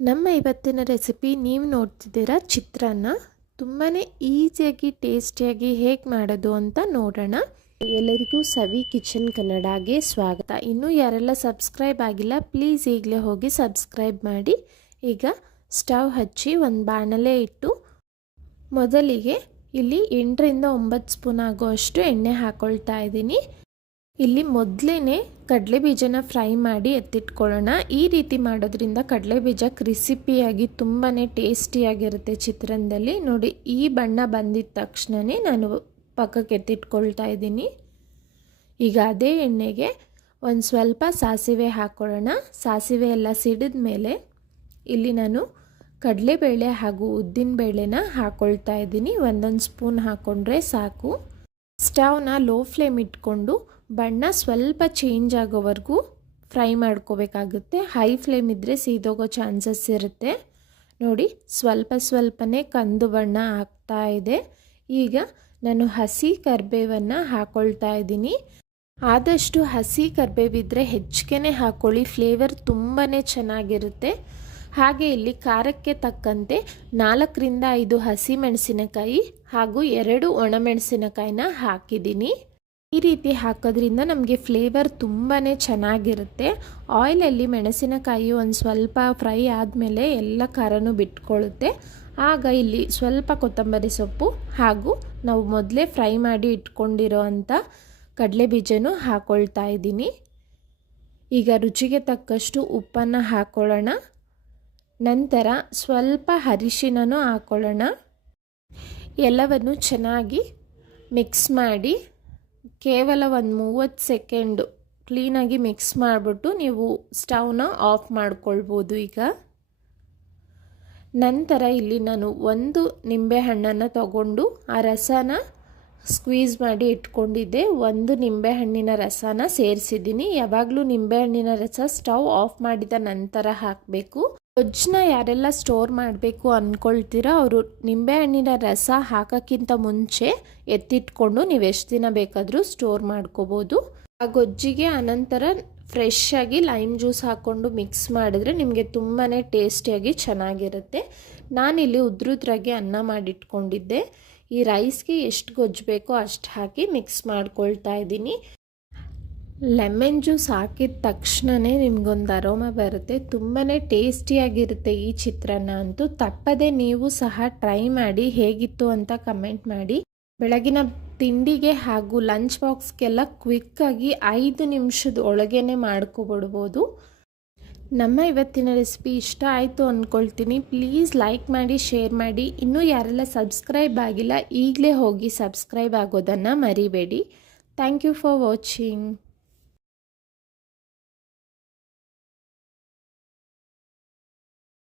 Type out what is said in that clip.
ನಮ್ಮ ಇವತ್ತಿನ ರೆಸಿಪಿ ನೀವು ನೋಡ್ತಿದ್ದೀರಾ ಚಿತ್ರಾನ್ನ. ತುಂಬಾ ಈಸಿಯಾಗಿ ಟೇಸ್ಟಿಯಾಗಿ ಹೇಗೆ ಮಾಡೋದು ಅಂತ ನೋಡೋಣ. ಎಲ್ಲರಿಗೂ ಸವಿ ಕಿಚನ್ ಕನ್ನಡಗೆ ಸ್ವಾಗತ. ಇನ್ನೂ ಯಾರೆಲ್ಲ ಸಬ್ಸ್ಕ್ರೈಬ್ ಆಗಿಲ್ಲ ಪ್ಲೀಸ್ ಈಗಲೇ ಹೋಗಿ ಸಬ್ಸ್ಕ್ರೈಬ್ ಮಾಡಿ. ಈಗ ಸ್ಟವ್ ಹಚ್ಚಿ ಒಂದು ಬಾಣಲೆ ಇಟ್ಟು ಮೊದಲಿಗೆ ಇಲ್ಲಿ 8 ರಿಂದ 9 ಸ್ಪೂನ್ ಆಗುವಷ್ಟು ಎಣ್ಣೆ ಹಾಕ್ಕೊಳ್ತಾ ಇದ್ದೀನಿ. ಇಲ್ಲಿ ಮೊದಲೇ ಕಡಲೆ ಬೀಜನ ಫ್ರೈ ಮಾಡಿ ಎತ್ತಿಟ್ಕೊಳ್ಳೋಣ. ಈ ರೀತಿ ಮಾಡೋದ್ರಿಂದ ಕಡಲೆ ಬೀಜ ಕ್ರಿಸಿಪಿಯಾಗಿ ತುಂಬಾ ಟೇಸ್ಟಿಯಾಗಿರುತ್ತೆ ಚಿತ್ರಾನ್ನದಲ್ಲಿ. ನೋಡಿ, ಈ ಬಣ್ಣ ಬಂದಿದ ತಕ್ಷಣವೇ ನಾನು ಪಕ್ಕಕ್ಕೆ ಎತ್ತಿಟ್ಕೊಳ್ತಾ ಇದ್ದೀನಿ. ಈಗ ಅದೇ ಎಣ್ಣೆಗೆ ಒಂದು ಸ್ವಲ್ಪ ಸಾಸಿವೆ ಹಾಕ್ಕೊಳ್ಳೋಣ. ಸಾಸಿವೆ ಎಲ್ಲ ಸಿಡಿದ ಮೇಲೆ ಇಲ್ಲಿ ನಾನು ಕಡಲೆಬೇಳೆ ಹಾಗೂ ಉದ್ದಿನಬೇಳೆನ ಹಾಕ್ಕೊಳ್ತಾ ಇದ್ದೀನಿ. ಒಂದೊಂದು ಸ್ಪೂನ್ ಹಾಕ್ಕೊಂಡ್ರೆ ಸಾಕು. ಸ್ಟವ್ನ ಲೋ ಫ್ಲೇಮ್ ಇಟ್ಕೊಂಡು ಬಣ್ಣ ಸ್ವಲ್ಪ ಚೇಂಜ್ ಆಗೋವರೆಗೂ ಫ್ರೈ ಮಾಡ್ಕೋಬೇಕಾಗುತ್ತೆ. ಹೈ ಫ್ಲೇಮ್ ಇದ್ದರೆ ಸೀದೋಗೋ ಚಾನ್ಸಸ್ ಇರುತ್ತೆ. ನೋಡಿ, ಸ್ವಲ್ಪನೇ ಕಂದು ಬಣ್ಣ ಆಗ್ತಾ ಇದೆ. ಈಗ ನಾನು ಹಸಿ ಕರಿಬೇವನ್ನು ಹಾಕ್ಕೊಳ್ತಾ ಇದ್ದೀನಿ. ಆದಷ್ಟು ಹಸಿ ಕರಿಬೇವಿದ್ದರೆ ಹೆಚ್ಚಿಗೆ ಹಾಕ್ಕೊಳ್ಳಿ, ಫ್ಲೇವರ್ ತುಂಬಾ ಚೆನ್ನಾಗಿರುತ್ತೆ. ಹಾಗೆ ಇಲ್ಲಿ ಖಾರಕ್ಕೆ ತಕ್ಕಂತೆ 4 ರಿಂದ 5 ಹಸಿ ಮೆಣಸಿನಕಾಯಿ ಹಾಗೂ 2 ಒಣಮೆಣಸಿನಕಾಯಿನ ಹಾಕಿದ್ದೀನಿ. ಈ ರೀತಿ ಹಾಕೋದ್ರಿಂದ ನಮಗೆ ಫ್ಲೇವರ್ ತುಂಬಾ ಚೆನ್ನಾಗಿರುತ್ತೆ. ಆಯಿಲಲ್ಲಿ ಮೆಣಸಿನಕಾಯಿ ಒಂದು ಸ್ವಲ್ಪ ಫ್ರೈ ಆದಮೇಲೆ ಎಲ್ಲ ಖಾರನೂ ಬಿಟ್ಕೊಳ್ಳುತ್ತೆ. ಆಗ ಇಲ್ಲಿ ಸ್ವಲ್ಪ ಕೊತ್ತಂಬರಿ ಸೊಪ್ಪು ಹಾಗೂ ನಾವು ಮೊದಲೇ ಫ್ರೈ ಮಾಡಿ ಇಟ್ಕೊಂಡಿರೋ ಅಂಥ ಕಡಲೆ ಬೀಜನೂ ಹಾಕ್ಕೊಳ್ತಾ ಇದ್ದೀನಿ. ಈಗ ರುಚಿಗೆ ತಕ್ಕಷ್ಟು ಉಪ್ಪನ್ನು ಹಾಕ್ಕೊಳ್ಳೋಣ. ನಂತರ ಸ್ವಲ್ಪ ಅರಿಶಿನನೂ ಹಾಕ್ಕೊಳ್ಳೋಣ. ಎಲ್ಲವನ್ನು ಚೆನ್ನಾಗಿ ಮಿಕ್ಸ್ ಮಾಡಿ ಕೇವಲ ಒಂದು 30 ಸೆಕೆಂಡು ಕ್ಲೀನಾಗಿ ಮಿಕ್ಸ್ ಮಾಡಿಬಿಟ್ಟು ನೀವು ಸ್ಟವ್ನ ಆಫ್ ಮಾಡ್ಕೊಳ್ಬೋದು. ಈಗ ನಂತರ ಇಲ್ಲಿ ನಾನು 1 ನಿಂಬೆಹಣ್ಣನ್ನು ತಗೊಂಡು ಆ ರಸನ ಸ್ಕ್ವೀಸ್ ಮಾಡಿ ಇಟ್ಕೊಂಡಿದ್ದೆ. 1 ನಿಂಬೆಹಣ್ಣಿನ ರಸನ ಸೇರಿಸಿದ್ದೀನಿ. ಯಾವಾಗಲೂ ನಿಂಬೆಹಣ್ಣಿನ ರಸ ಸ್ಟವ್ ಆಫ್ ಮಾಡಿದ ನಂತರ ಹಾಕಬೇಕು. ಗೊಜ್ಜನ್ನ ಯಾರೆಲ್ಲ ಸ್ಟೋರ್ ಮಾಡಬೇಕು ಅಂದ್ಕೊಳ್ತೀರಾ ಅವರು ನಿಂಬೆಹಣ್ಣಿನ ರಸ ಹಾಕೋಕ್ಕಿಂತ ಮುಂಚೆ ಎತ್ತಿಟ್ಕೊಂಡು ನೀವು ಎಷ್ಟು ದಿನ ಬೇಕಾದರೂ ಸ್ಟೋರ್ ಮಾಡ್ಕೋಬೋದು. ಆ ಗೊಜ್ಜಿಗೆ ಅನಂತರ ಫ್ರೆಶ್ ಆಗಿ ಲೈಮ್ ಜ್ಯೂಸ್ ಹಾಕ್ಕೊಂಡು ಮಿಕ್ಸ್ ಮಾಡಿದ್ರೆ ನಿಮಗೆ ತುಂಬಾ ಟೇಸ್ಟಿಯಾಗಿ ಚೆನ್ನಾಗಿರುತ್ತೆ. ನಾನಿಲ್ಲಿ ಉದ್ರುದ್ರಾಗಿ ಅನ್ನ ಮಾಡಿಟ್ಕೊಂಡಿದ್ದೆ. ಈ ರೈಸ್ಗೆ ಎಷ್ಟು ಗೊಜ್ಜು ಬೇಕೋ ಅಷ್ಟು ಹಾಕಿ ಮಿಕ್ಸ್ ಮಾಡ್ಕೊಳ್ತಾ ಇದ್ದೀನಿ. ಲೆಮನ್ ಜ್ಯೂಸ್ ಹಾಕಿದ ತಕ್ಷಣವೇ ನಿಮಗೊಂದು ಅರೋಮಾ ಬರುತ್ತೆ. ತುಂಬಾ ಟೇಸ್ಟಿಯಾಗಿರುತ್ತೆ ಈ ಚಿತ್ರಾನ್ನ ಅಂತೂ. ತಪ್ಪದೆ ನೀವು ಸಹ ಟ್ರೈ ಮಾಡಿ ಹೇಗಿತ್ತು ಅಂತ ಕಮೆಂಟ್ ಮಾಡಿ. ಬೆಳಗಿನ ತಿಂಡಿಗೆ ಹಾಗೂ ಲಂಚ್ ಬಾಕ್ಸ್ಗೆಲ್ಲ ಕ್ವಿಕ್ಕಾಗಿ 5 ನಿಮಿಷದ ಒಳಗೇ ಮಾಡ್ಕೊಬಿಡ್ಬೋದು. ನಮ್ಮ ಇವತ್ತಿನ ರೆಸಿಪಿ ಇಷ್ಟ ಆಯಿತು ಅಂದ್ಕೊಳ್ತೀನಿ. ಪ್ಲೀಸ್ ಲೈಕ್ ಮಾಡಿ, ಶೇರ್ ಮಾಡಿ. ಇನ್ನೂ ಯಾರೆಲ್ಲ ಸಬ್ಸ್ಕ್ರೈಬ್ ಆಗಿಲ್ಲ ಈಗಲೇ ಹೋಗಿ ಸಬ್ಸ್ಕ್ರೈಬ್ ಆಗೋದನ್ನು ಮರಿಬೇಡಿ. Thank you for watching.